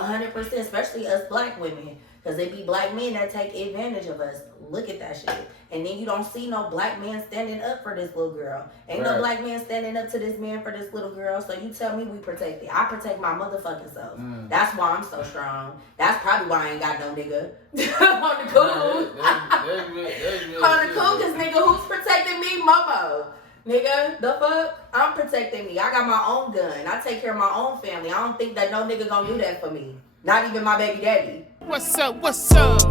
100%, especially us black women. Because it be black men that take advantage of us. Look at that shit. And then you don't see no black man standing up for this little girl. Ain't no black man standing up to this man for this little girl. So you tell me we protect it. I protect my motherfucking self. That's why I'm so strong. That's probably why I ain't got no nigga. On the cool. On the cool, because nigga, who's protecting me? Momo. Nigga, the fuck? I'm protecting me. I got my own gun. I take care of my own family. I don't think that no nigga gonna do that for me. Not even my baby daddy. What's up? What's up?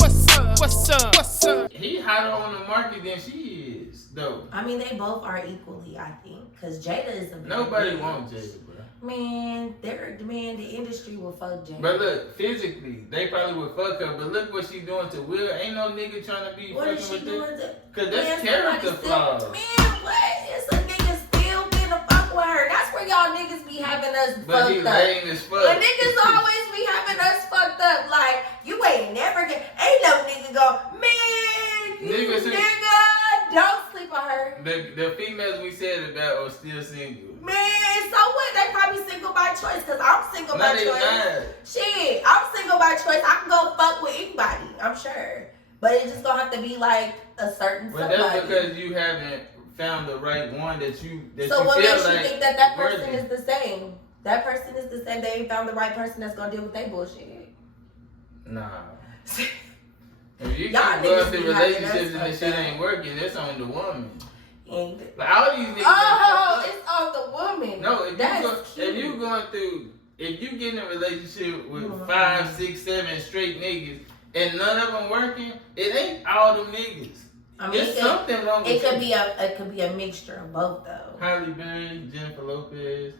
What's up? What's up? What's up? He hotter on the market than she is, though. I mean, they both are equally, I think. Because Jada is a nobody wants Jada, bro. Man, the industry will fuck Jada. But look, physically, they probably would fuck her. But look what she doing to Will. Ain't no nigga trying to be what fucking is she with doing her. to? Because that's character flaws. Man, what? It's a nigga still finna fuck with her. That's where y'all niggas be having us fucked up. But he lame as fuck. But niggas always be having us fucked up. Like, you ain't never ain't no nigga go, man, you nigga, don't sleep on her. The females we said about are still single. Man, so what? They probably single by choice, because I'm single by choice. Shit, I'm single by choice. I can go fuck with anybody, I'm sure. But it's just gonna have to be like a certain somebody. But that's because you haven't found the right one that you so what feel makes like you think that person worthy. is the same? That person is the same. They ain't found the right person that's gonna deal with their bullshit. Nah. If you keep Y'all going niggas through be having relationships and the us shit fucked ain't working, that's on the woman. And Like all these niggas. it's on the woman. No, if you get in a relationship with 5, 6, 7 straight niggas and none of them working, it ain't all them niggas. I mean, there's something wrong with it. It could be a mixture of both though. Halle Berry, Jennifer Lopez.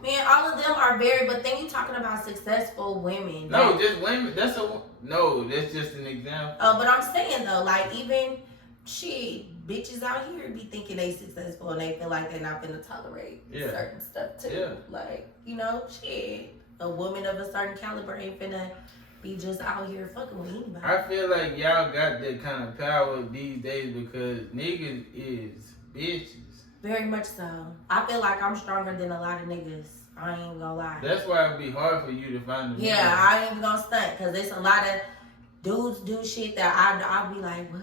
Man, all of them are very. But then you talking about successful women. No, just women. That's just an example. But I'm saying though, like even bitches out here be thinking they successful and they feel like they're not gonna tolerate certain stuff too. Yeah. Like, a woman of a certain caliber ain't finna be just out here fucking with anybody. I feel like y'all got that kind of power these days because niggas is bitches. Very much so. I feel like I'm stronger than a lot of niggas. I ain't gonna lie. That's why it'd be hard for you to find a man. I ain't even gonna stunt, because there's a lot of dudes do shit that I'll be like, what?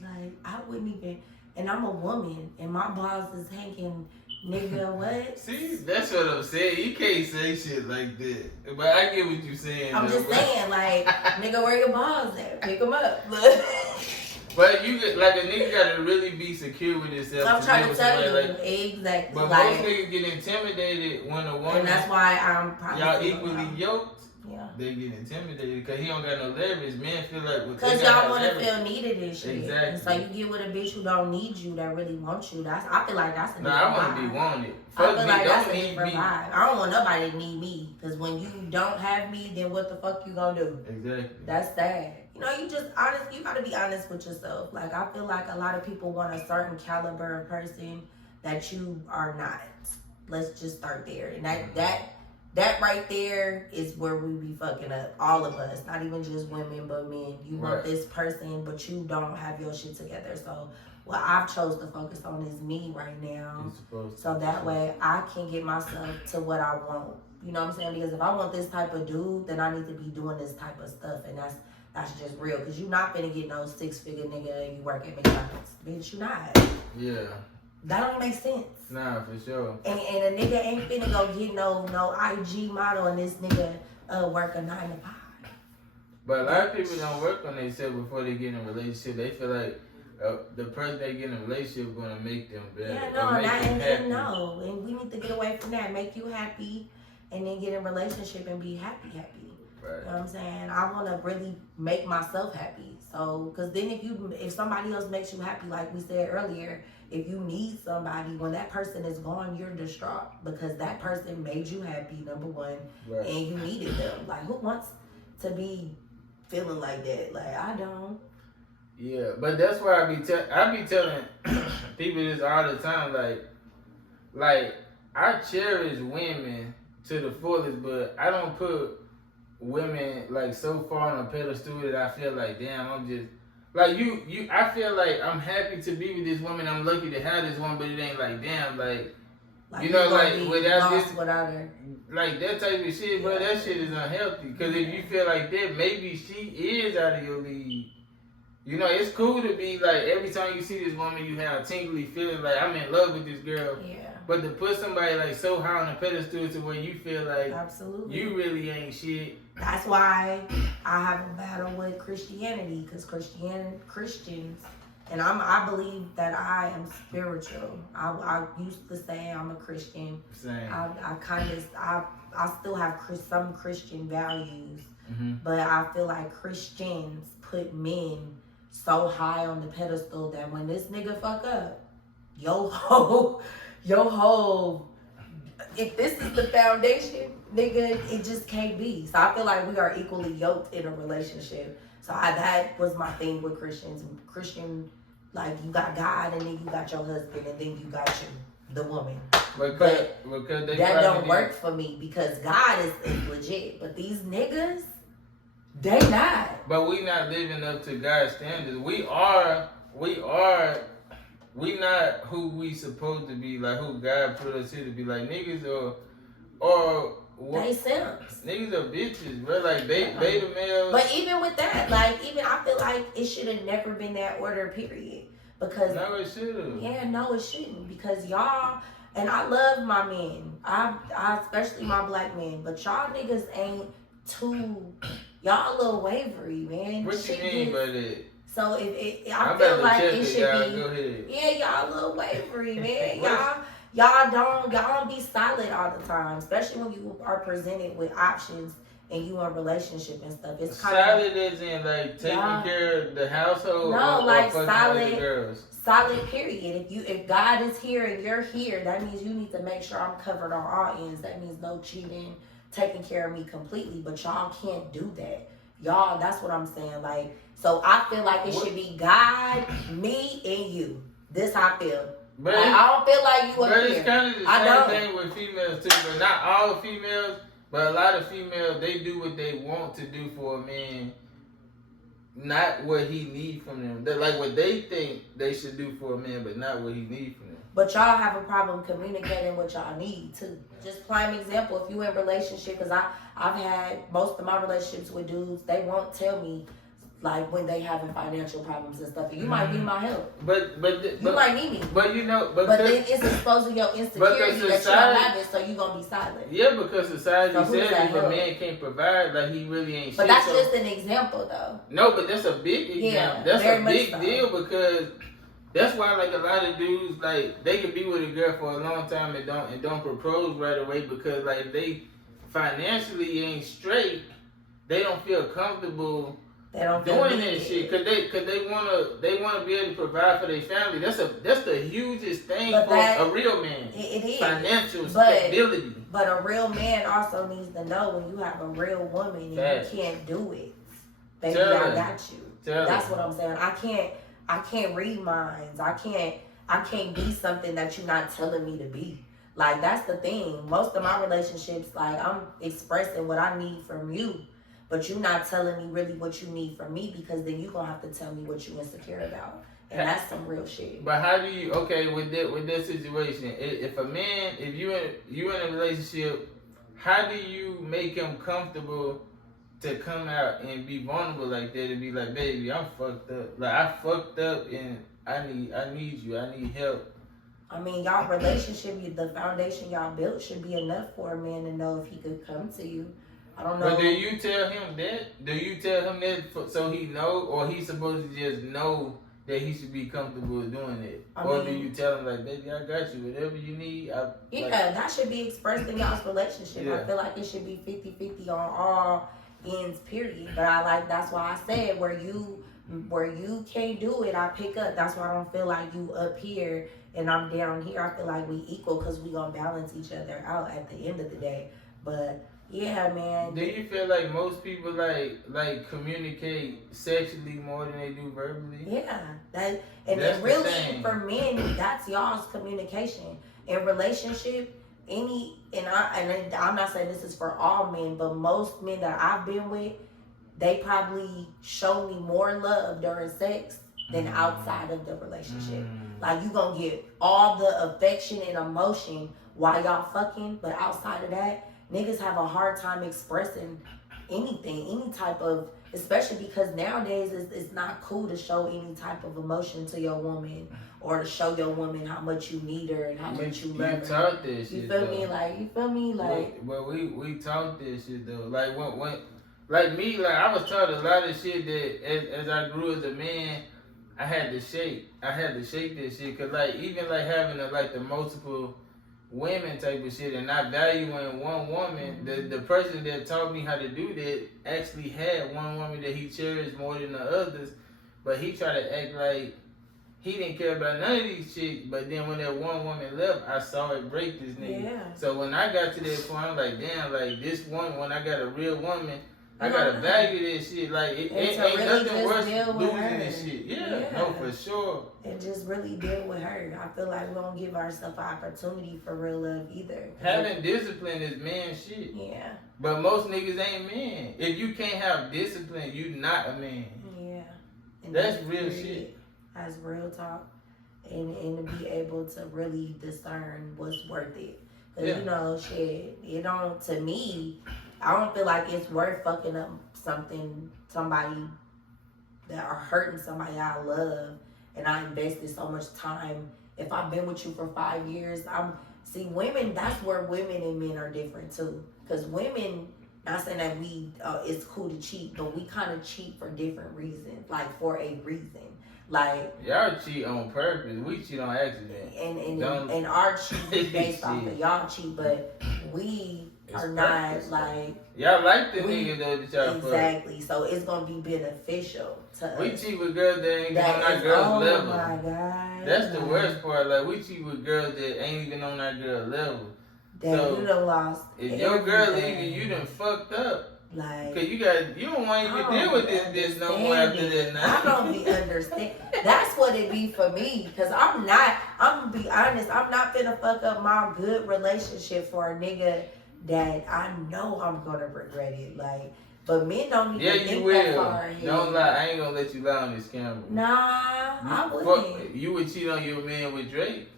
Like, I wouldn't even, and I'm a woman, and my balls is hanging, nigga, what? See, that's what I'm saying. You can't say shit like that. But I get what you're saying. I'm just saying, like, nigga, where your balls at? Pick them up. But you get, like, a nigga gotta really be secure with himself. I'm trying to tell you, like, exactly. But like, most niggas get intimidated when a woman. And that's why I'm probably. Y'all equally yoked. Yeah. They get intimidated because he don't got no leverage. Men feel like because y'all want to feel needed and shit. Exactly. And so you get with a bitch who don't need you, that really wants you. I feel like that's a different I want to be wanted. I feel like that's a different vibe. I don't want nobody to need me, because when you don't have me, then what the fuck you gonna do? Exactly. That's sad. You just honest. You gotta be honest with yourself. Like, I feel like a lot of people want a certain caliber of person that you are not. Let's just start there. And that right there is where we be fucking up. All of us. Not even just women, but men. You want this person, but you don't have your shit together. So what I've chose to focus on is me right now. So that way I can get myself to what I want. You know what I'm saying? Because if I want this type of dude, then I need to be doing this type of stuff. And that's just real. Because you're not finna get no 6-figure nigga and you work at McDonald's. Bitch, you not. Yeah. That don't make sense. Nah, for sure. And a nigga ain't finna go get no IG model and this nigga work a 9 to 5. But a lot of people don't work on themselves before they get in a relationship. They feel like the person they get in a relationship is gonna make them better. Yeah, no, and we need to get away from that. Make you happy, and then get in a relationship and be happy. Right. You know what I'm saying? I want to really make myself happy. So, because then if somebody else makes you happy, like we said earlier, if you need somebody, when that person is gone, you're distraught because that person made you happy, number one, and you needed them. Like, who wants to be feeling like that? Like, I don't. Yeah, but that's why I be telling people this all the time. Like I cherish women to the fullest, but I don't put women like so far on a pedestal that I feel like, damn, I'm just like you. I feel like I'm happy to be with this woman. I'm lucky to have this woman, but it ain't like, damn, like you know, like without her. like that type of shit, bro, that shit is unhealthy. Cause if you feel like that, maybe she is out of your league. You know, it's cool to be like, every time you see this woman, you have a tingly feeling like, I'm in love with this girl. Yeah. But to put somebody like so high on a pedestal to where you feel like Absolutely. you really ain't shit. That's why I have a battle with Christianity, because Christians, and I believe that I am spiritual. I used to say I'm a Christian. Same. I still have some Christian values, Mm-hmm. but I feel like Christians put men so high on the pedestal that when this nigga fuck up, yo ho, if this is the foundation, nigga, it just can't be. So I feel like we are equally yoked in a relationship. So that was my thing with Christians. Christian, like, you got God, and then you got your husband, and then you got the woman. But that don't work for me, because God is legit. But these niggas, they not. But we not living up to God's standards. We not who we supposed to be, like who God put us here to be, like niggas or they simps. Niggas are bitches, bro. Like beta males. But even with that, like, I feel like it should have never been that order, period. Because no, it should have. Yeah, no, it shouldn't. Because y'all, and I love my men, I especially my black men, but y'all niggas ain't y'all a little wavery, man. What you mean by that? So I feel like it should be. Go ahead. Yeah, y'all a little wavery, man. y'all don't be solid all the time, especially when you are presented with options and you in a relationship and stuff. It's kind solid as in like taking care of the household. No, like solid. The girls. Solid, period. If God is here and you're here, that means you need to make sure I'm covered on all ends. That means no cheating, taking care of me completely. But y'all can't do that. Y'all, that's what I'm saying. Like, so I feel like it should be God, me, and you. This how I feel. But like, I don't feel like you up here. But here. it's kind of the same thing with females too. But not all females. But a lot of females, they do what they want to do for a man. Not what he need from them. They're like what they think they should do for a man, but not what he need from them. But y'all have a problem communicating what y'all need too. Just prime example, if you in a relationship, because I've had most of my relationships with dudes, they won't tell me like when they having financial problems and stuff. And you might need my help. But you might need me. But you know, but then it's exposing your insecurity that you don't have it, so you gonna be silent. Yeah, because society says if a man can't provide, like he really ain't shit. But that's just an example though. No, but that's a big example. Yeah, that's a big so. deal, because that's why like a lot of dudes, like they can be with a girl for a long time and don't propose right away, because like if they financially ain't straight, they don't feel comfortable doing that shit, cause they wanna be able to provide for their family. That's the hugest thing for a real man. It is financial stability. But a real man also needs to know when you have a real woman and you can't do it, baby, I got you. That's what I'm saying. I can't read minds. I can't be something that you're not telling me to be. Like, that's the thing. Most of my relationships, like, I'm expressing what I need from you. But you're not telling me really what you need from me, because then you're going to have to tell me what you're insecure about. And that's some real shit. But how do you, with that situation, if a man, if you in a relationship, how do you make him comfortable to come out and be vulnerable like that and be like, baby, I'm fucked up. Like, I fucked up and I need you. I need help. I mean, y'all relationship, the foundation y'all built should be enough for a man to know if he could come to you. I don't know. But do you tell him that? Do you tell him that so he know, or he's supposed to just know that he should be comfortable doing it? Or do you tell him like, baby, I got you, whatever you need? That should be expressed in y'all's relationship. Yeah. I feel like it should be 50-50 on all ends, period. But that's why I said where you can't do it, I pick up. That's why I don't feel like you up here and I'm down here. I feel like we equal, because we gonna balance each other out at the end of the day. But yeah, man. Do you feel like most people like communicate sexually more than they do verbally? Yeah, then really for men, that's y'all's communication in relationship. And I'm not saying this is for all men, but most men that I've been with, they probably show me more love during sex than outside of the relationship. Like, you gonna get all the affection and emotion while y'all fucking, but outside of that, niggas have a hard time expressing anything, any type of, especially because nowadays it's not cool to show any type of emotion to your woman or to show your woman how much you need her and how much you love her. You taught this shit. You feel me? Like, you feel me? Like, but we taught this shit though. Like when like me, like I was taught a lot of shit that as I grew as a man, I had to shake. I had to shake this shit, cause like even like having the multiple women type of shit and not valuing one woman, the person that taught me how to do that actually had one woman that he cherished more than the others, but he tried to act like he didn't care about none of these shit. But then when that one woman left, I saw it break this nigga. Yeah. So when I got to that point, I'm like, damn, like this one, when I got a real woman, I gotta value this shit. Like it ain't really nothing worse losing this shit. Yeah, no, for sure. And just really deal with her. I feel like we don't give ourselves an opportunity for real love either. Having discipline is man shit. Yeah. But most niggas ain't men. If you can't have discipline, you not a man. Yeah. And that's real shit. That's real talk. And to be able to really discern what's worth it. Because, you know, shit, it don't, to me, I don't feel like it's worth fucking up somebody that are hurting somebody I love, and I invested so much time. If I've been with you for 5 years, women, that's where women and men are different too. Because women, not saying that it's cool to cheat, but we kind of cheat for different reasons, like for a reason. Like, y'all cheat on purpose. We cheat on accident. And our cheat is based off of y'all cheat, but we are not like y'all like the nigga though that y'all exactly. So it's gonna be beneficial to us. We cheat with girls that ain't even on our girl's level. Oh my god, that's the worst part. Like we cheat with girls that ain't even on our girl level. So you done lost. If your girl leaving, you done fucked up. Like, cause you don't want to even deal with this bitch no more after that night. I don't be understand. That's what it be for me. Cause I'm gonna be honest, I'm not finna fuck up my good relationship for a nigga that I know I'm gonna regret it. Like, but men don't even think that far ahead. Don't lie. I ain't gonna let you lie on this camera. Nah, I wouldn't. You would cheat on your man with Drake?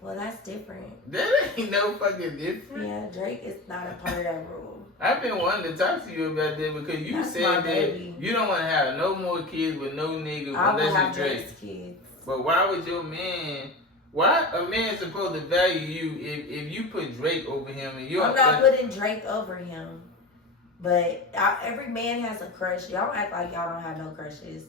Well, that's different. That ain't no fucking different. Yeah, Drake is not a part of that rule. I've been wanting to talk to you about that because you said that you don't want to have no more kids with no nigga unless you Drake. Kids. But why would your man? Why a man supposed to value you if you put Drake over him and you? I'm not putting Drake over him, but every man has a crush. Y'all act like y'all don't have no crushes.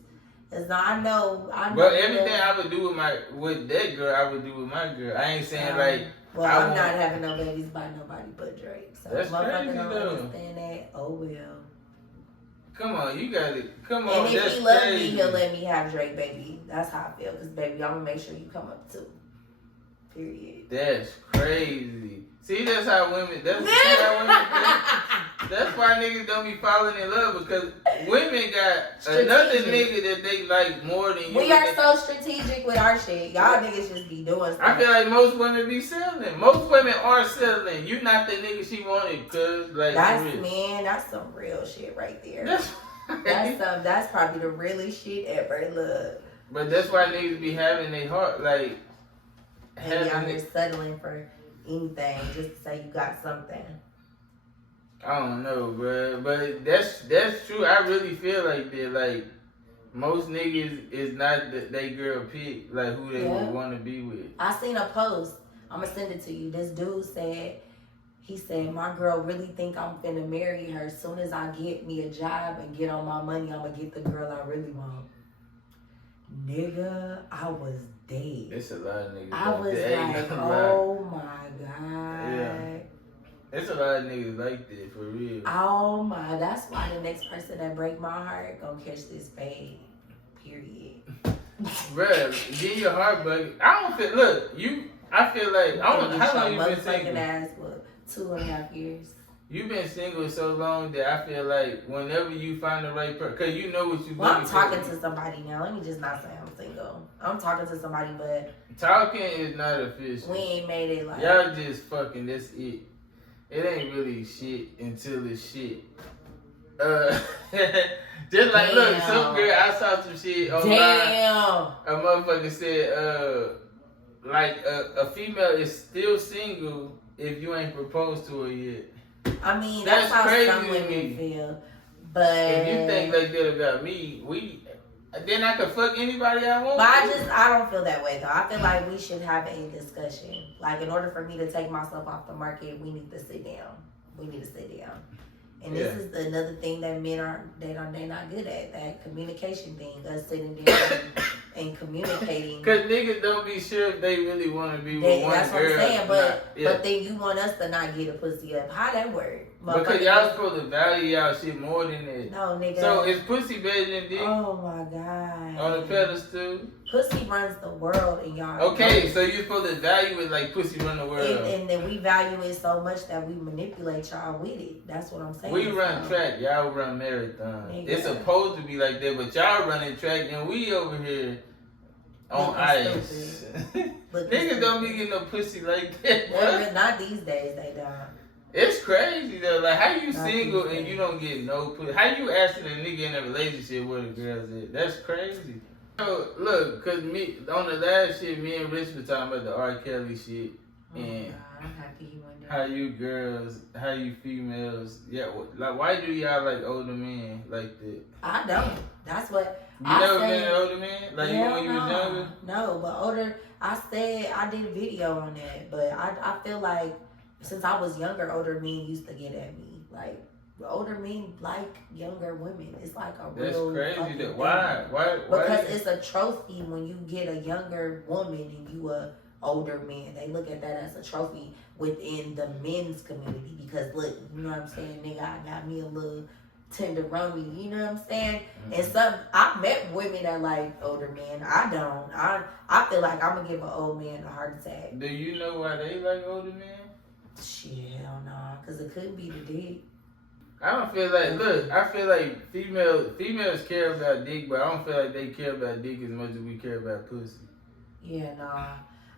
Cause I know. But everything I would do with that girl, I would do with my girl. I ain't saying like. Well, I'm not having no babies by nobody but Drake. So that's crazy don't though. Understand that? Oh well. Come on, you got it. Come on, and if he loves me, he'll let me have Drake, baby. That's how I feel. Cause baby, I'm gonna make sure you come up too. Period. That's crazy. See, that's how women. That's how women think. That's why niggas don't be falling in love because women got another nigga that they like more than you. We are so strategic with our shit. Y'all niggas just be doing stuff. I feel like most women be selling. Most women are selling. You not the nigga she wanted, cause like that's some real shit right there. That's probably the realest shit ever. Look. But that's why niggas be having their heart like. Maybe I'm just settling for anything just to say you got something. I don't know, bro, but that's true. I really feel like that. Like most niggas is not they girl pick like who they would want to be with. I seen a post. I'm gonna send it to you. This dude said, he said, my girl really think I'm finna marry her. As soon as I get me a job and get on my money, I'm gonna get the girl I really want. Nigga, I was dead. It's a lot of niggas. I was like, oh my god. Yeah. It's a lot of niggas like that, for real. Oh my, that's why the next person that break my heart gonna catch this fade. Period. Bruh, get your heart bugged. I don't feel, look, I feel like, I don't know how long you been single. Ass for 2.5 years. You've been single so long that I feel like whenever you find the right person, because you know what you I'm talking to somebody now. Let me just not say I'm single. I'm talking to somebody, but... Talking is not official. We ain't made it like... Y'all just fucking, that's it. It ain't really shit until it's shit. Just like, look, some girl, I saw some shit online. Damn. A motherfucker said, like, a female is still single if you ain't proposed to her yet. I mean, That's that's how crazy some to women me. feel. But If you think like that about me, then I could fuck anybody I want. But I don't feel that way though. I feel like we should have a discussion. Like in order for me to take myself off the market, we need to sit down. We need to sit down. And this is another thing that men they're not good at, that communication thing, us sitting down and communicating. Cause niggas don't be sure if they really want to be with one that's girl. That's what I'm saying, but yeah. but then you want us to not get a pussy up. How that work? Because y'all supposed to value y'all shit more than that. No, nigga. So is pussy better than dick? Oh my god. On the pedestal? Pussy runs the world, and y'all. Okay, so you're supposed to value it like pussy run the world. And then we value it so much that we manipulate y'all with it. That's what I'm saying. We run track, y'all run marathon. Nigga. It's supposed to be like that, but y'all running track and we over here on ice. Niggas don't be getting no pussy like that. Well, not these days, they don't. It's crazy though. Like, how you Not single these and days. you don't get no pussy? How you asking a nigga in a relationship where the girls at? That's crazy. So, look, cause me on the last shit, me and Rich were talking about the R. Kelly shit and God, I'm happy you went there. how you girls, how you females, like why do y'all like older men like that? I don't. That's what You I never said. been an older man? Like you when you was younger? No, but older. I said I did a video on that, but I feel like since I was younger, older men used to get at me. Like older men like younger women. It's like a That's real crazy. fucking That thing. why? Because it's a trophy when you get a younger woman and you a older man. They look at that as a trophy within the men's community. Because look, you know what I'm saying, nigga, I got me a little tenderoni, you know what I'm saying? Mm-hmm. And I've met women that like older men. I don't. I feel like I'm gonna give an old man a heart attack. Do you know why they like older men? Shit, hell no, cause it could be the dick. I don't feel like, look, I feel like females care about dick, but I don't feel like they care about dick as much as we care about pussy. Yeah, nah.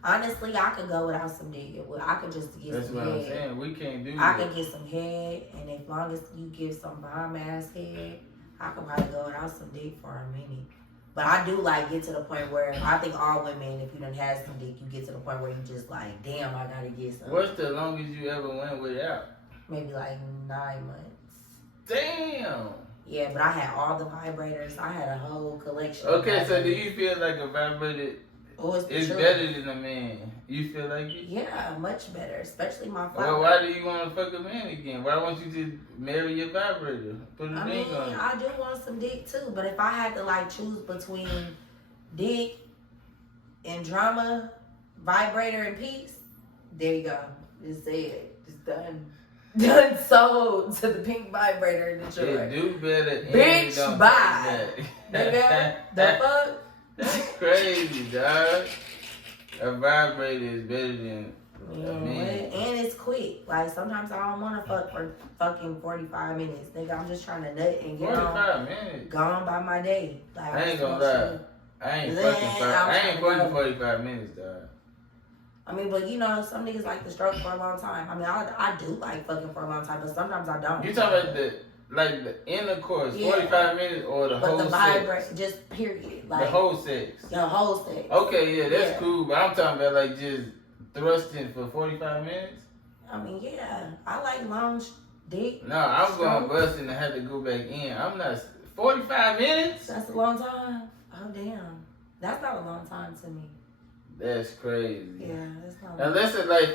Honestly, I could go without some dick. I could just get That's some what head. I'm saying. We can't do I that. can get some head, and as long as you give some bomb ass head, I could probably go without some dick for a minute. But I do like get to the point where I think all women, if you done had some dick, you get to the point where you just like, damn, I gotta get some. What's the longest you ever went without? Maybe like 9 months. Damn. Yeah, but I had all the vibrators. I had a whole collection. Okay, so do you feel like a vibrator is true. better than a man? You feel like it? Yeah, much better, especially my father. Well, why do you want to fuck a man again? Why won't you just marry your vibrator? Put a I dick mean, on it. I do want some dick too, but if I had to like choose between dick and drama, vibrator and peace, there you go. It's it. It's done. Done sold to the pink vibrator in Detroit. They do better. And Bitch, don't bye. take Nigga, that. the fuck? That's crazy, dog. A vibrator is better than Yeah, a man. and it's quick. Like sometimes I don't want to fuck for fucking 45 minutes. Nigga, I'm just trying to nut and get 45 minutes. gone by my day. Like I ain't just gonna want lie. shit. I ain't Man, fucking I'm trying to 45 minutes, dog. I mean, but you know, some niggas like to stroke for a long time. I mean, I do like fucking for a long time, but sometimes I don't. You talking about the intercourse, Yeah. 45 minutes or the but whole the sex? vibrate, just period. Like The whole sex. the whole sex. Okay, yeah, that's Yeah. cool, but I'm talking about like just thrusting for 45 minutes? I mean, yeah, I like long dick. No, I'm going Stroke. busting and have to go back in. I'm not 45 minutes? That's a long time. Oh damn, that's not a long time to me. That's crazy. Yeah, that's not. A long Unless it's like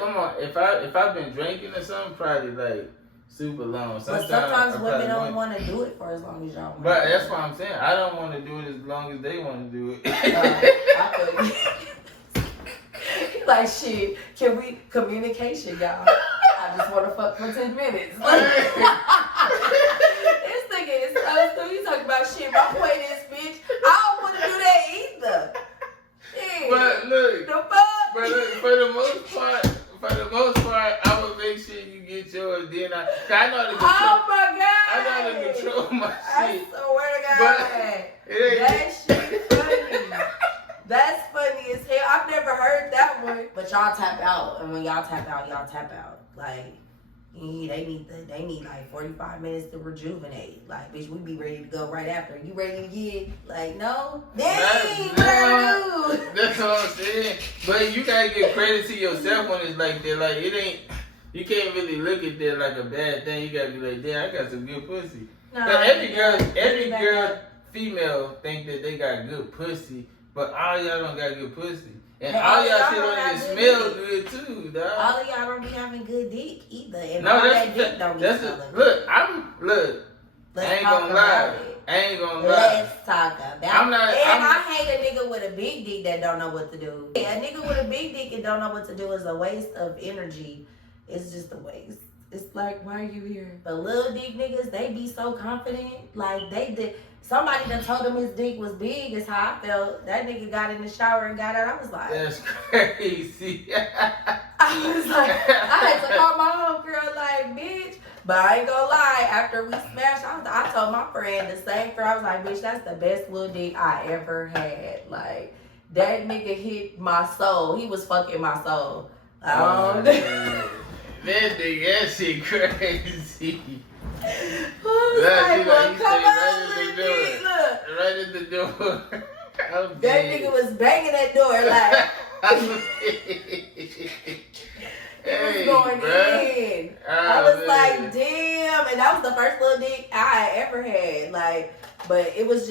if I've been drinking or something, probably like super long. But sometimes I women probably don't won't. want to do it for as long as y'all want. But that's what I'm saying. I don't want to do it as long as they want to do it. I feel you. Like shit, can we communication, y'all? I just want to fuck for 10 minutes. Like, this nigga is so you talking about shit. My point is, bitch, I don't want to do that either. Shit. But look, The fuck? but look, for the most part, I will make sure you get yours. Then I know how to control. Oh my god! I know how to control my I shit. swear to God. But it ain't. That shit funny. That's funny as hell. I've never heard that one. But y'all tap out, and when y'all tap out, Like, they need like 45 minutes to rejuvenate. Like, bitch, we be ready to go right after. You ready to get like no? Dang, what I do? That's what I'm saying. But you gotta give credit to yourself when it's like that. Like it ain't. you can't really look at that like a bad thing. You gotta be like, damn, I got some good pussy. No, But every girl, female think that they got good pussy, but all y'all don't got good pussy. And all y'all shit don't even smell good too, dog. All of y'all don't be having good dick either. And No, all that's that dick don't be that's smelling look. good. I ain't gonna lie. I ain't gonna lie. Let's talk about it. I hate a nigga with a big dick that don't know what to do. A nigga with a big dick and don't know what to do is a waste of energy. It's just a waste. It's like, why are you here? But little dick niggas, they be so confident. Like, they did. Somebody that told him his dick was big is how I felt. That nigga got in the shower and got out. I was like, that's crazy. I was like, I had to call my homegirl like, bitch. But I ain't gonna lie, after we smashed, I told my friend the same thing. I was like, bitch, that's the best little dick I ever had. Like, that nigga hit my soul. He was fucking my soul. That nigga, that shit crazy. Like, well, come on, little dick, look. Right at the door. That nigga was banging that door like. He was going in. I was like, damn. And that was the first little dick I ever had. Like, but it was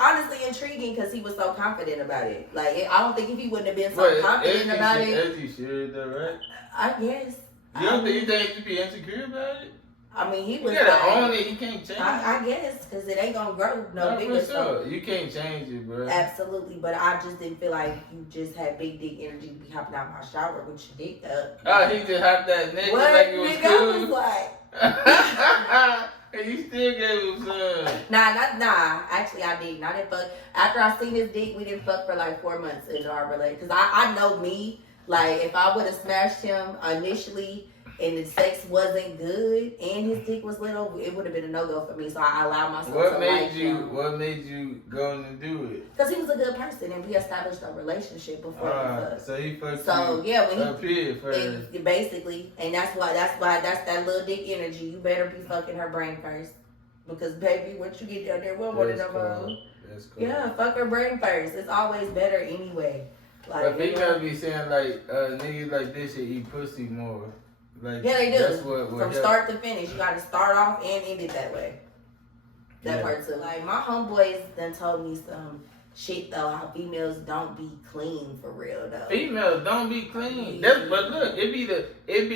honestly intriguing because he was so confident about it. Like, I don't think if he wouldn't have been so confident about it. As he should, though, right? I guess. You think he should be insecure about it? I mean, he was. You gotta own it. You can't change it. I guess, because it ain't gonna grow no bigger. For sure. You can't change it, bro. Absolutely, but I just didn't feel like you just had big dick energy to be hopping out my shower with your dick up. Oh, he just hopped that nigga what? like it was Nigga, cool. I was like. And you still gave him some. Nah. Actually, I didn't. I didn't fuck. After I seen his dick, we didn't fuck for like 4 months in our relationship. Because I know me. Like, if I would have smashed him initially and the sex wasn't good and his dick was little, it would have been a no-go for me. So I allowed myself to like him. What made you go and do it? Because he was a good person and we established a relationship before we fucked. So he fucked you yeah, when up here first. Basically. And that's that little dick energy. You better be fucking her brain first. Because, baby, once you get down there, we don't want to know. That's cool. Yeah, fuck her brain first. It's always better anyway. Like, but people be saying, like, niggas like this should eat pussy more. Like, yeah, they do. That's what From start to finish. You got to start off and end it that way. That part too. Like, my homeboys done told me some shit, though, how females don't be clean for real, though. Females don't be clean. But look, it be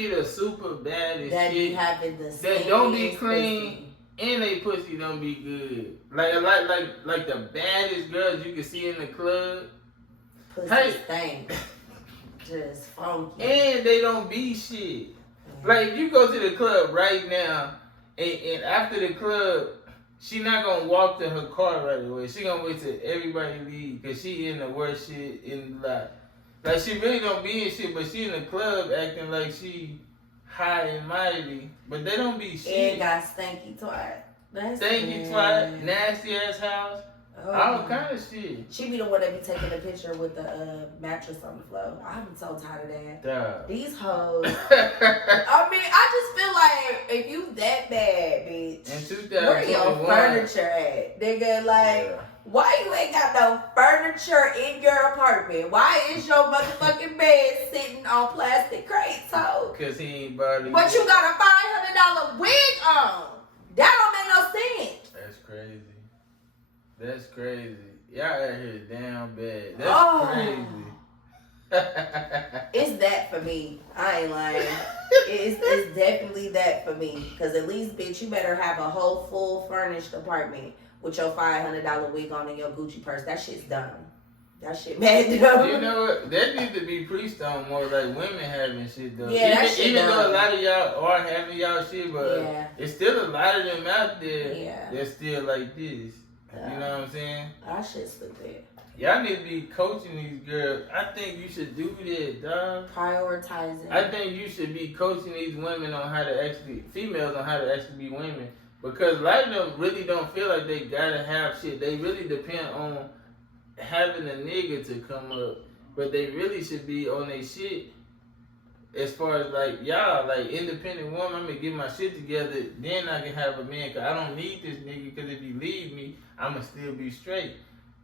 the super baddest that shit be having the that don't be clean. And they pussy don't be good. Like the baddest girls you can see in the club. Pussy stank. Just funky. And they don't be shit. Like, you go to the club right now, and after the club, she not gonna walk to her car right away. She gonna wait till everybody leave, cause she in the worst shit in the lot. Like, she really don't be in shit, but she in the club acting like she high and mighty, but they don't be shit. And got stanky twat. Stanky twat, nasty ass house, all kind of shit. She be the one that be taking a picture with the mattress on the floor. I'm so tired of that. Duh. These hoes. I mean, I just feel like if you that bad, bitch, where your furniture at? Nigga, like, why you ain't got no furniture in your apartment? Why is your motherfucking bed sitting on plastic crates, ho? Cause he ain't body. But you got a $500 wig on. That don't make no sense. That's crazy. Y'all out here damn bad. That's crazy. It's that for me. I ain't lying. It's definitely that for me. Cause at least, bitch, you better have a whole full furnished apartment with your $500 wig on and your Gucci purse. That shit's dumb. That shit mad dumb. You know what? That needs to be preached on more, like women having shit though. Yeah, that shit even dumb. though a lot of y'all are having y'all shit, but it's still a lot of them out there that's still like this. You know what I'm saying? That shit's stupid. Y'all need to be coaching these girls. I think you should do that, dog. Prioritizing. I think you should be coaching these women on how to females on how to actually be women. Because a lot of them really don't feel like they gotta have shit. They really depend on having a nigga to come up. But they really should be on their shit as far as like, y'all, like independent woman, I'm gonna get my shit together, then I can have a man. Cause I don't need this nigga, cause if he leave me, I'ma still be straight.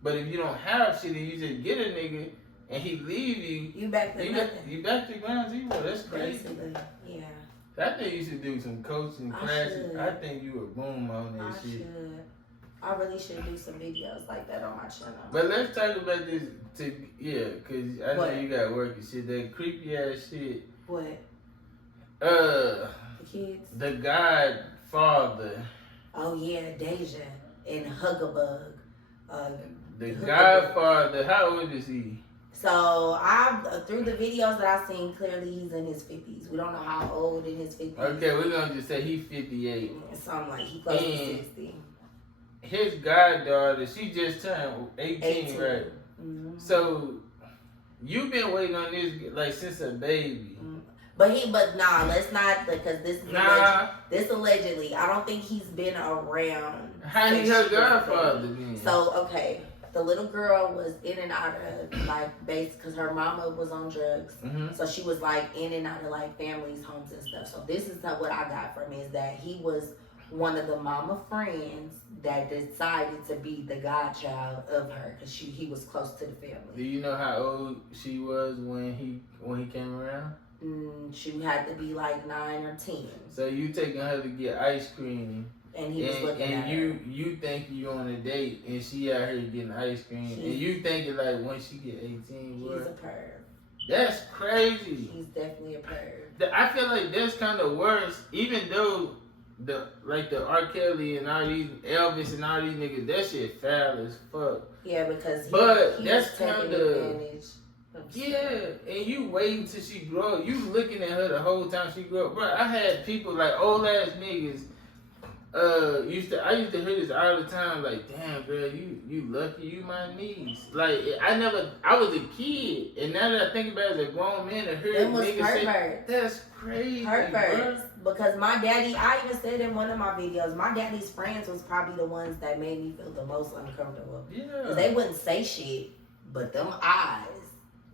But if you don't have shit and you just get a nigga and he leave you, you back to nothing. You back to ground zero. That's crazy. Basically, yeah. I think you should do some coaching classes. I think you would boom on that shit. Should. I really should do some videos like that on my channel. But let's talk about this cause I know you got work and shit. That creepy ass shit. What? The kids. The Godfather. Oh yeah, Deja and Hugabug. The Godfather. How old is he? So through the videos that I've seen, clearly he's in his 50s. We don't know how old in his 50s. Okay, we're gonna just say he's 58. Something like he close to 60. His goddaughter, she just turned 18. Right? Mm-hmm. So you've been waiting on this like since a baby. Mm-hmm. But nah, let's not, because this allegedly, I don't think he's been around. How he her godfather then? So okay, the little girl was in and out of like base because her mama was on drugs. Mm-hmm. So she was like in and out of like families' homes and stuff. So this is what I got from is that he was one of the mama friends that decided to be the godchild of her because he was close to the family. Do you know how old she was when he came around? She had to be like 9 or 10. So you taking her to get ice cream, and he was looking at her. And you think you on a date, and she out here getting ice cream, and you thinking like when she get 18, he's a perv. That's crazy. He's definitely a perv. I feel like that's kind of worse, even though the R. Kelly and all these Elvis and all these niggas, that shit foul as fuck. Yeah, because he that's was taking kind advantage. Yeah, and you waiting till she grow up. You looking at her the whole time she grew up. Bro, I had people like old ass niggas. I used to hear this all the time. Like, damn, girl, you lucky you my niece. Like, I was a kid, and now that I think about it as a grown man, I heard niggas say that's crazy. Perverts. Because my daddy, I even said in one of my videos, my daddy's friends was probably the ones that made me feel the most uncomfortable. Yeah, because they wouldn't say shit, but them eyes.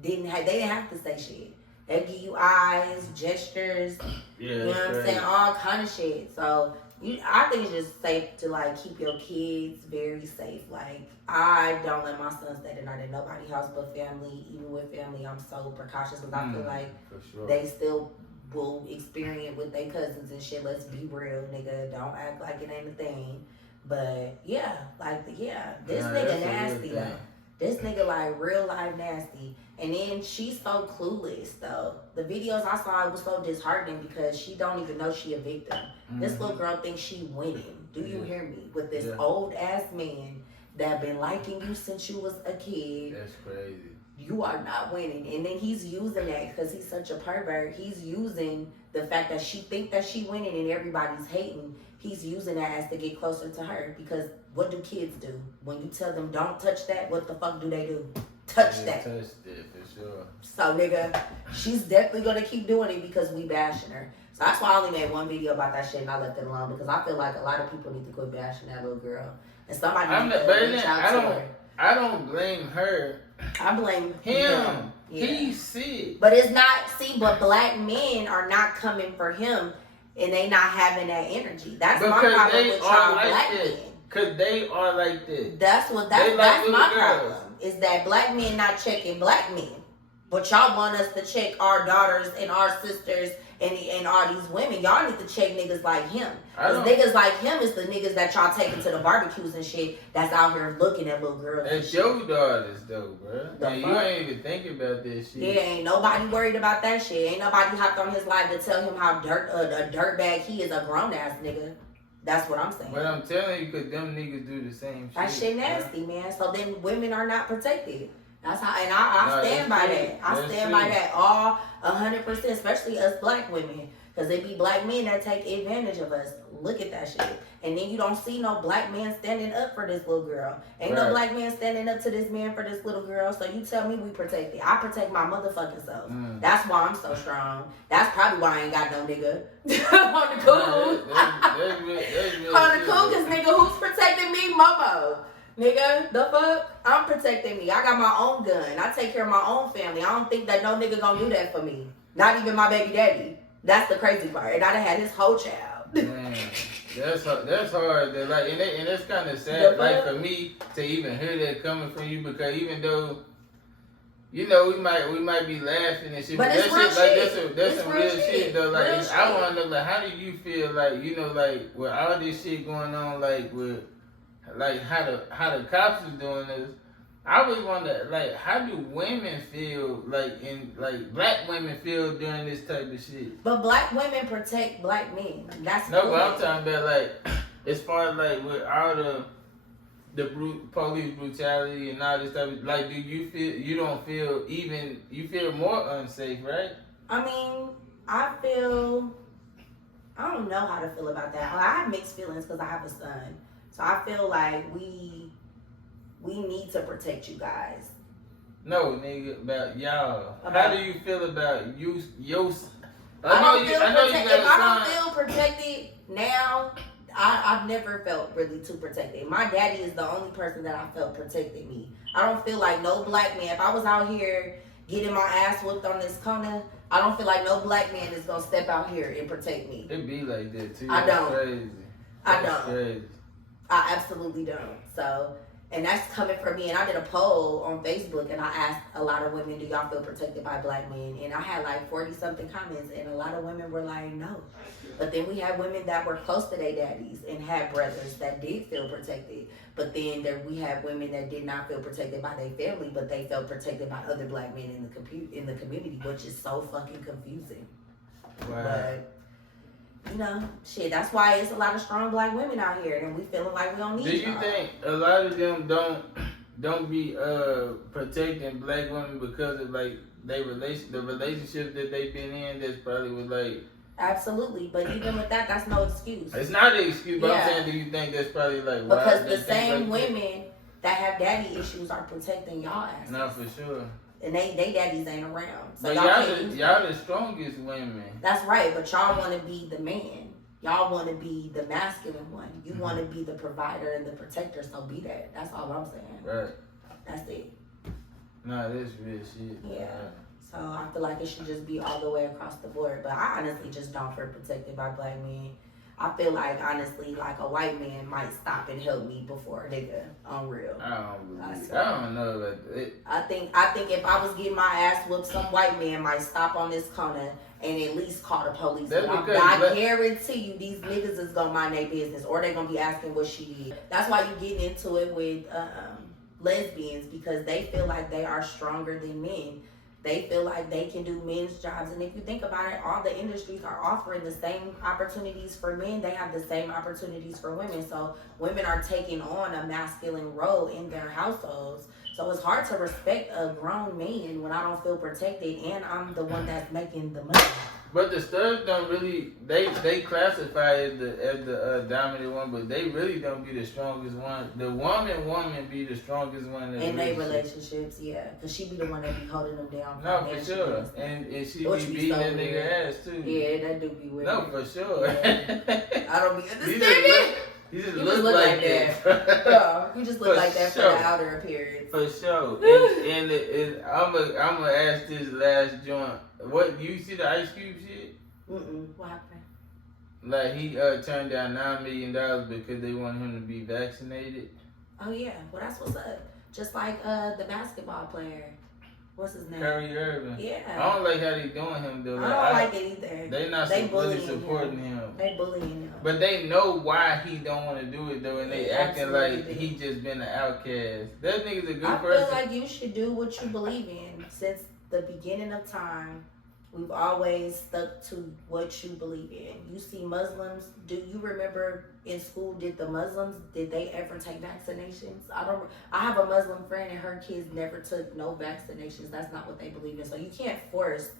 They didn't have to say shit. They give you eyes, gestures, you know what I'm saying, all kind of shit. So I think it's just safe to like keep your kids very safe. Like I don't let my son stay the night at nobody's house but family. Even with family, I'm so precautious because I feel like they still will experience with their cousins and shit. Let's be real, nigga. Don't act like it ain't a thing. But this nigga nasty. This nigga like real life nasty. And then she's so clueless though. The videos I saw, it was so disheartening because she don't even know she a victim. Mm-hmm. This little girl thinks she winning. Do you hear me? With this old ass man that been liking you since you was a kid. That's crazy. You are not winning. And then he's using that because he's such a pervert. He's using the fact that she think that she winning and everybody's hating. He's using that as to get closer to her because what do kids do? When you tell them don't touch that, what the fuck do they do? Touch that. Touch it for sure. So nigga, she's definitely gonna keep doing it because we bashing her. So that's why I only made one video about that shit and I left it alone because I feel like a lot of people need to quit bashing that little girl. And somebody needs to reach out to her. I don't blame her. I blame him. Yeah. He's sick. But it's not, but black men are not coming for him and they not having that energy. That's my problem with y'all black men. Cause they are like this. That's my problem. Is that black men not checking black men. But y'all want us to check our daughters and our sisters and all these women. Y'all need to check niggas like him. Because niggas like him is the niggas that y'all taking to the barbecues and shit that's out here looking at little girls. That's your daughters though, bro. Man, you ain't even thinking about this shit. Yeah, ain't nobody worried about that shit. Ain't nobody hopped on his life to tell him how a dirtbag he is, a grown ass nigga. That's what I'm saying. But I'm telling you, because them niggas do the same shit. That shit nasty, man. So then women are not protected. That's how, and I stand by that. I stand by that all 100%, especially us black women. Because they be black men that take advantage of us. Look at that shit. And then you don't see no black man standing up for this little girl. Ain't no black man standing up to this man for this little girl. So you tell me we protect it. I protect my motherfucking self. That's why I'm so strong. That's probably why I ain't got no nigga. On the cool. On the cool, because nigga, who's protecting me? Momo. Nigga, the fuck? I'm protecting me. I got my own gun. I take care of my own family. I don't think that no nigga gonna do that for me. Not even my baby daddy. That's the crazy part. And I done had his whole child. Man, that's hard. Like, and that's kind of sad. Like for me to even hear that coming from you, because even though you know, we might be laughing and shit, But but it's that real shit, shit. that's It's some real real shit. shit though. Like, Real I shit. want to know, like, how do you feel, like, you know, like, with all this shit going on, like, with, like, how the cops is doing this. I always wonder, like, how do women feel, like, black women feel during this type of shit? But black women protect black men. That's No, cool. but I'm talking about, like, as far as, like, with all the police brutality and all this stuff, like, do you feel, you don't feel even, you feel more unsafe, right? I mean, I don't know how to feel about that. I have mixed feelings because I have a son. So I feel like we need to protect you guys. No, nigga, about y'all. Okay. How do you feel about you, your, I don't feel I know you protected. got If a I son. don't feel protected now, I've never felt really too protected. My daddy is the only person that I felt protected me. I don't feel like no black man. If I was out here getting my ass whooped on this corner, I don't feel like no black man is gonna step out here and protect me. It be like that too. I don't. Crazy. I That's don't. Crazy. I absolutely don't. So, and that's coming from me. And I did a poll on Facebook and I asked a lot of women, do y'all feel protected by black men? And I had like 40 something comments and a lot of women were like, no. But then we had women that were close to their daddies and had brothers that did feel protected. But then we had women that did not feel protected by their family, but they felt protected by other black men in the community, which is so fucking confusing. Wow. But you know, shit, that's why it's a lot of strong black women out here and we feeling like we don't need Do you y'all. think a lot of them don't be protecting black women because of like the relationships that they've been in that's probably with like. Absolutely, but even with that, that's no excuse. It's not an excuse, but Yeah. I'm saying, do you think that's probably like why Because they the think same like that? women that have daddy issues are protecting y'all asses. No, for sure. And they daddies ain't around. So But y'all can't use y'all them. the strongest women. That's right, but y'all want to be the man. Y'all want to be the masculine one. You want to be the provider and the protector, so be that. That's all I'm saying. Right. That's it. Nah, that's real shit. Yeah. So I feel like it should just be all the way across the board. But I honestly just don't feel protected by black men. I feel like, honestly, like a white man might stop and help me before a nigga on real. I don't know about it. I think if I was getting my ass whooped, some white man might stop on this corner and at least call the police. That's But because I guarantee you these niggas is gonna mind their business or they gonna be asking what she did. That's why you get into it with lesbians, because they feel like they are stronger than men. They feel like they can do men's jobs. And if you think about it, all the industries are offering the same opportunities for men. They have the same opportunities for women. So women are taking on a masculine role in their households. So it's hard to respect a grown man when I don't feel protected and I'm the one that's making the money. But the studs don't really, they classify as the dominant one, but they really don't be the strongest one. The woman be the strongest one In their relationships, yeah. Because she be the one that be holding them down. No, for sure. And she Which be be beating so that weird. nigga ass too. Yeah, that do be weird. No, for sure. I don't be You understanding. just You look just look like that. that. Bro, you just look For like that for sure. the outer appearance. For sure. And I'm gonna ask this last joint. What, you see the Ice Cube shit? What happened? Like he turned down $9 million because they want him to be vaccinated. Oh yeah, well that's what's up. Just like the basketball player. What's his name? Kyrie Irving. I Yeah. don't like how they doing him though. I don't like it either. They not They really bullying supporting him. They bullying him. But they know why he don't want to do it though, and they acting like Absolutely. he just been an outcast. That nigga's a good I person. feel like you should do what you believe in. Since the beginning of time, we've always stuck to what you believe in. You see Muslims, do you remember in school, did they ever take vaccinations? I have a Muslim friend and her kids never took no vaccinations. That's not what they believe in. So you can't force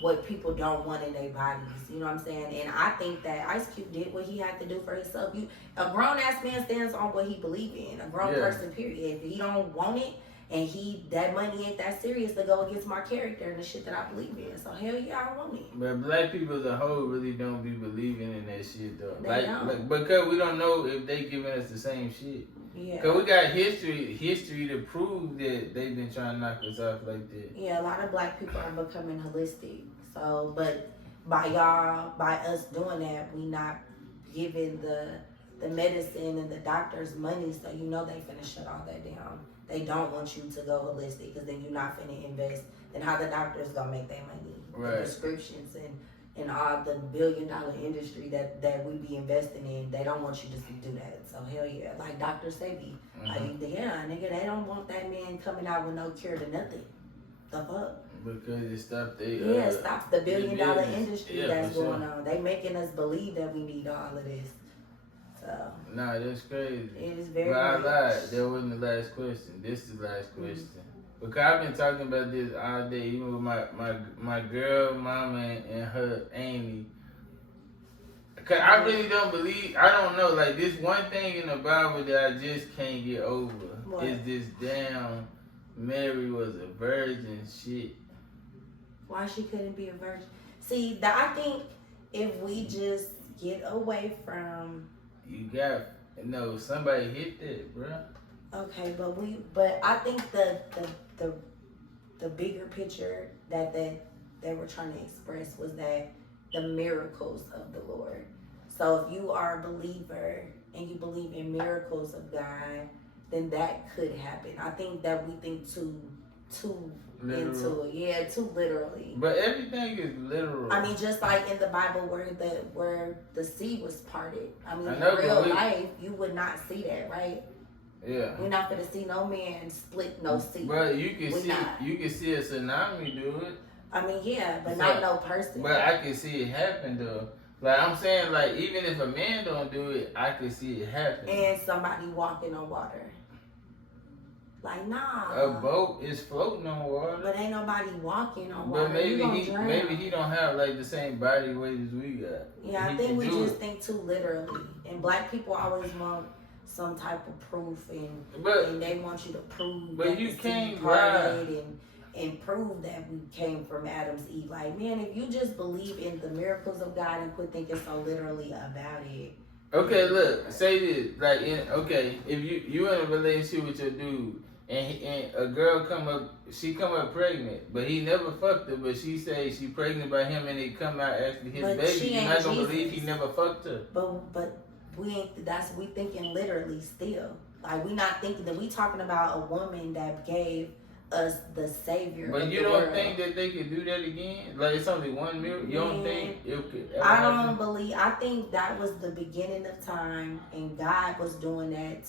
what people don't want in their bodies. You know what I'm saying? And I think that Ice Cube did what he had to do for himself. A grown ass man stands on what he believes in. A grown person, period. If he don't want it, and that money ain't that serious to go against my character and the shit that I believe in. So hell yeah, I want it. But black people as a whole really don't be believing in that shit though. They don't. Like because we don't know if they giving us the same shit. Yeah. Cause we got history to prove that they've been trying to knock us off like that. Yeah, a lot of black people are becoming holistic. So, but by us doing that, we not giving the medicine and the doctors money, so you know they finna shut all that down. They don't want you to go holistic because then you're not finna invest. Then how the doctors gonna make their money? Right. The prescriptions and all the billion-dollar industry that we be investing in, they don't want you to do that. So hell yeah, like Dr. Sebi, like yeah, nigga, they don't want that man coming out with no cure to nothing. The fuck? Because it stopped it stops the billion-dollar industry yeah, that's sure. going on. They making us believe that we need all of this. So nah, that's crazy. it is very. But I lied. That wasn't the last question. This is the last question. Because I've been talking about this all day, even with my girl, mama, and her Amy. Because I really don't believe, I don't know, like this one thing in the Bible that I just can't get over is this damn Mary was a virgin shit. Why she couldn't be a virgin? See, I think if we just get away from. You got, no, somebody hit that, bro. Okay, but I think the bigger picture that they were trying to express was that the miracles of the Lord. So if you are a believer and you believe in miracles of God, then that could happen. I think that we think too literal. into it. Yeah, too literally. But everything is literal. I mean, just like in the Bible where the sea was parted. I mean, I know, in real life, you would not see that, right? Yeah. We're not gonna see no man split no sea. But you can see a tsunami do it. I mean, yeah, but not no person. But I can see it happen though. Like I'm saying, like even if a man don't do it, I can see it happen. And somebody walking on water. Like nah. A boat is floating on water. But ain't nobody walking on water. But maybe he don't have like the same body weight as we got. Yeah, I think we just think too literally. And black people always want some type of proof and they want you to prove but that you the can't seed parted and prove that we came from Adam's Eve. Like, man, if you just believe in the miracles of God and quit thinking so literally about it. Okay, look, say this. Like, if you in a relationship with your dude and a girl come up pregnant, but he never fucked her, but she say she pregnant by him and it come out actually his baby, you're not gonna believe he never fucked her. But we thinking literally still. Like, we not thinking that we talking about a woman that gave us the savior. But you don't think that they could do that again? Like, it's only one miracle. You don't think it could ever happen? I think that was the beginning of time, and God was doing that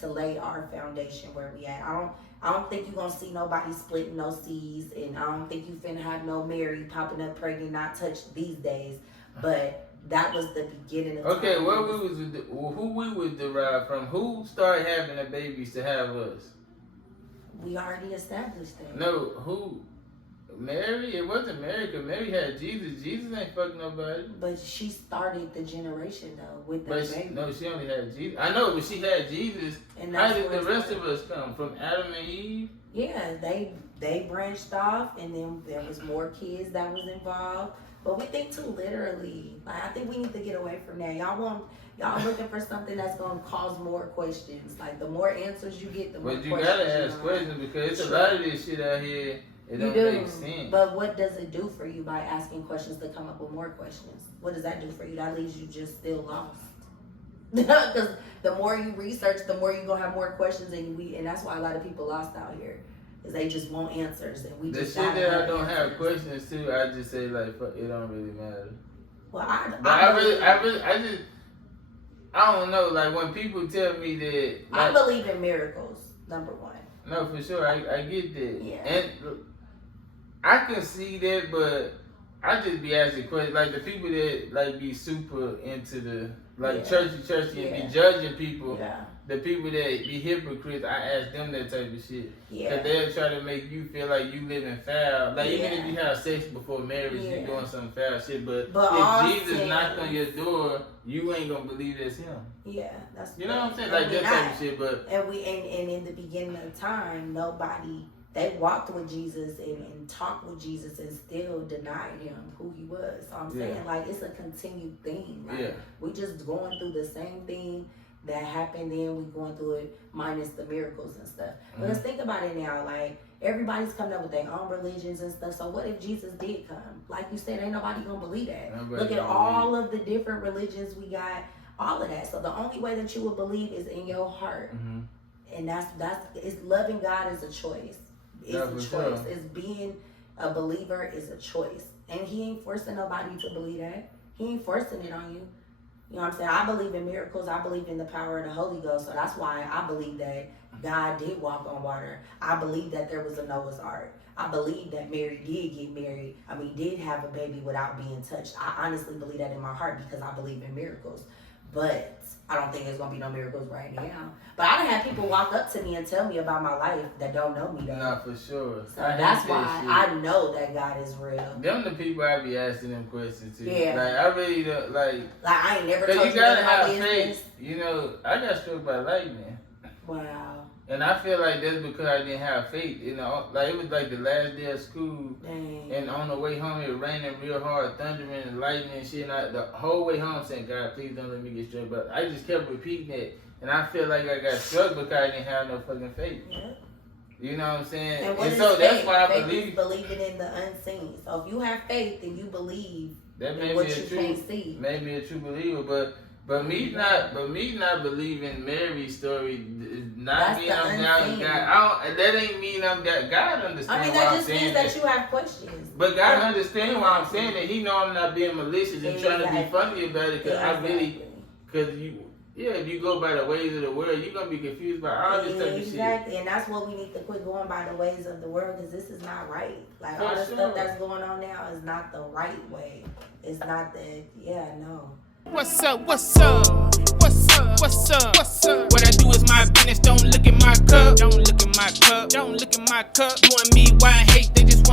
to lay our foundation where we at. I don't think you're gonna see nobody splitting no seas, and I don't think you finna have no Mary popping up pregnant, not touched these days. But that was the beginning of time. Okay, who we was derived from? Who started having the babies to have us? We already established that. No, who? Mary? It wasn't Mary, because Mary had Jesus. Jesus ain't fucking nobody. But she started the generation, though, with the baby. No, she only had Jesus. I know, but she had Jesus. And how did the rest of us come? From Adam and Eve? Yeah, they branched off, and then there was more kids that was involved. But we think too literally. Like, I think we need to get away from that. Y'all looking for something that's gonna cause more questions. Like, the more answers you get, the more questions. But you gotta ask questions, because it's a lot of this shit out here. It don't make sense. But what does it do for you by asking questions to come up with more questions? What does that do for you? That leaves you just still lost. Because the more you research, the more you're gonna have more questions, and that's why a lot of people lost out here. Is they just want answers, and we just. The shit that I don't have questions to, I just say like, fuck, it don't really matter. Well, I don't know. Like, when people tell me that, like, I believe in miracles. Number one. No, for sure, I get that. Yeah. And I can see that, but I just be asking questions. Like, the people that like be super into the churchy and be judging people. Yeah. The people that be hypocrites, I ask them that type of shit. Yeah. Cause they'll try to make you feel like you living foul. Like, even if you have sex before marriage, you doing some foul shit. But if Jesus knocked on your door, you ain't gonna believe that's him. Yeah, that's. You know what I'm saying? Like, that type of shit. But and in the beginning of time, they walked with Jesus and talked with Jesus and still denied him who he was. So I'm saying, like, it's a continued thing. Like, we just going through the same thing that happened then, we going through it minus the miracles and stuff. But let's think about it now. Like, everybody's coming up with their own religions and stuff. So what if Jesus did come? Like you said, ain't nobody gonna believe that. Look at all of the different religions we got, all of that. So the only way that you would believe is in your heart. And it's loving God is a choice. It's Yeah, a for choice. sure. It's being a believer is a choice. And he ain't forcing nobody to believe that. He ain't forcing it on you. You know what I'm saying? I believe in miracles. I believe in the power of the Holy Ghost. So that's why I believe that God did walk on water. I believe that there was a Noah's Ark. I believe that Mary did get married. I mean, did have a baby without being touched. I honestly believe that in my heart because I believe in miracles. But I don't think there's going to be no miracles right now. But I done had people walk up to me and tell me about my life that don't know me though. Nah, for sure. So that's why I know that God is real. Them the people I be asking them questions to. Yeah. Like, I really don't, like I ain't never cause told you you gotta about have my business. faith. You know, I got struck by lightning. Wow. And I feel like that's because I didn't have faith. You know, like it was like the last day of school. Dang. And on the way home, it was raining real hard, thundering and lightning and shit. And the whole way home saying, God, please don't let me get struck. But I just kept repeating it. And I feel like I got struck because I didn't have no fucking faith. Yeah. You know what I'm saying? And what And is so faith? that's why I Faith believe. is believing in the unseen. So if you have faith, then you believe That in made what me you a true, can't see. made me a true believer. But me not believing Mary's story, not That's mean the I'm down unseen. God. That ain't mean I'm that. God understands I mean, why that I'm just saying means that you have questions. But God understands why I'm saying that. He know I'm not being malicious and trying to be Exactly. funny about it. Cause I really, Exactly. cause if you go by the ways of the world, you're gonna be confused by all this type of shit. Exactly, and that's what we need to quit going by the ways of the world because this is not right. Like all For the sure. stuff that's going on now is not the right way. It's not the no. What's up? What's up? What's up? What's up? What's up? What I do is my business. Don't look at my cup. Don't look at my cup. Don't look at my cup. You and me, why I hate? They just